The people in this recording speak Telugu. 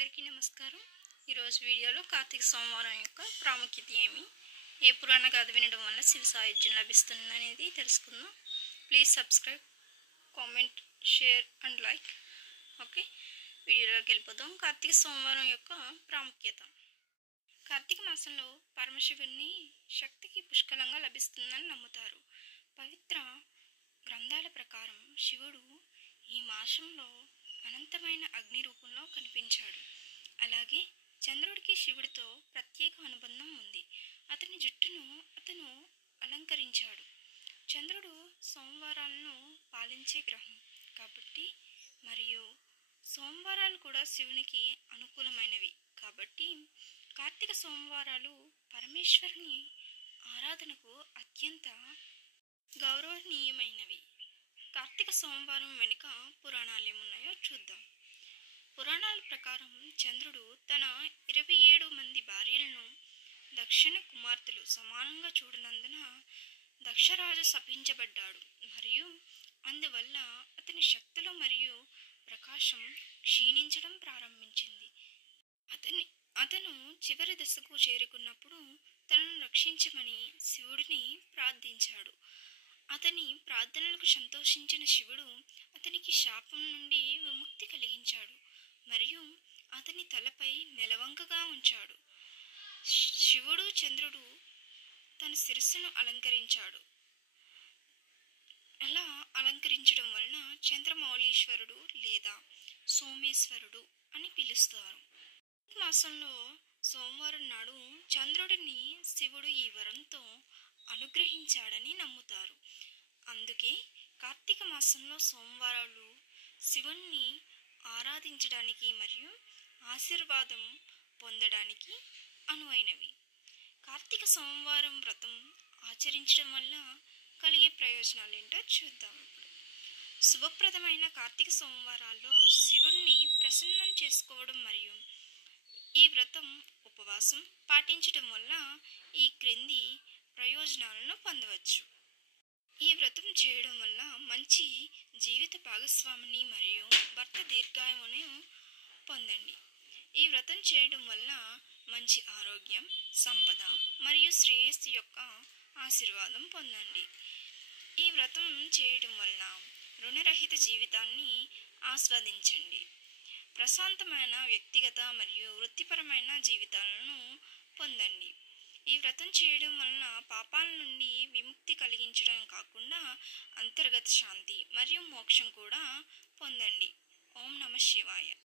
అందరికీ నమస్కారం. ఈరోజు వీడియోలో కార్తీక సోమవారం యొక్క ప్రాముఖ్యత ఏమి, ఏ పురాణ కథ వినడం వల్ల శివ సాయుధ్యం లభిస్తుంది అనేది తెలుసుకుందాం. Please subscribe, comment, share and like. Okay, వీడియోలోకి వెళ్ళిపోదాం. కార్తీక సోమవారం యొక్క ప్రాముఖ్యత. కార్తీక మాసంలో పరమశివుని శక్తికి పుష్కలంగా లభిస్తుందని నమ్ముతారు. పవిత్ర గ్రంథాల ప్రకారం శివుడు ఈ మాసంలో అనంతమైన అగ్ని రూపంలో కనిపించాడు. అలాగే చంద్రుడికి శివుడితో ప్రత్యేక అనుబంధం ఉంది. అతని జుట్టును అతను అలంకరించాడు. చంద్రుడు సోమవారాలను పాలించే గ్రహం కాబట్టి, మరియు సోమవారాలు కూడా శివునికి అనుకూలమైనవి కాబట్టి కార్తీక సోమవారాలు పరమేశ్వరుని ఆరాధనకు అత్యంత గౌరవనీయమైనవి. కార్తీక సోమవారం వెనుక పురాణాలు ఏమున్నాయో చూద్దాం. పురాణాల ప్రకారం చంద్రుడు తన 27 మంది భార్యలను దక్షిణ కుమార్తెలు సమానంగా చూడనందున దక్షరాజు శపించబడ్డాడు. మరియు అందువల్ల అతని శక్తులు మరియు ప్రకాశం క్షీణించడం ప్రారంభించింది. అతను చివరి దశకు చేరుకున్నప్పుడు తనను రక్షించమని శివుడిని ప్రార్థించాడు. అతని ప్రార్థనలకు సంతోషించిన శివుడు అతనికి శాపం నుండి విముక్తి కలిగించాడు మరియు అతని తలపై నెలవంకగా ఉంచాడు. శివుడు చంద్రుడు తన శిరస్సును అలంకరించాడు. అలా అలంకరించడం వలన చంద్రమౌళీశ్వరుడు లేదా సోమేశ్వరుడు అని పిలుస్తారు. మాసంలో సోమవారం నాడు చంద్రుడిని శివుడు ఈ వరంతో అనుగ్రహించాడని నమ్ముతారు. అందుకే కార్తీక మాసంలో సోమవారాలు శివుణ్ణి ఆరాధించడానికి మరియు ఆశీర్వాదం పొందడానికి అనువైనవి. కార్తీక సోమవారం వ్రతం ఆచరించడం వల్ల కలిగే ప్రయోజనాలు ఏంటో చూద్దాం. ఇప్పుడు శుభప్రదమైన కార్తీక సోమవారాల్లో శివుణ్ణి ప్రసన్నం చేసుకోవడం మరియు ఈ వ్రతం ఉపవాసం పాటించడం వల్ల ఈ క్రింది ప్రయోజనాలను పొందవచ్చు. ఈ వ్రతం చేయడం వల్ల మంచి జీవిత భాగస్వామిని మరియు భర్త దీర్ఘాయువును పొందండి. ఈ వ్రతం చేయడం వల్ల మంచి ఆరోగ్యం, సంపద మరియు శ్రేయస్సు యొక్క ఆశీర్వాదం పొందండి. ఈ వ్రతం చేయడం వల్ల రుణరహిత జీవితాన్ని ఆస్వాదించండి. ప్రశాంతమైన వ్యక్తిగత మరియు వృత్తిపరమైన జీవితాలను పొందండి. ఈ వ్రతం చేయడం వలన పాపాల నుండి విముక్తి కలిగించడం కాకుండా అంతర్గత శాంతి మరియు మోక్షం కూడా పొందండి. ఓం నమః శివాయ.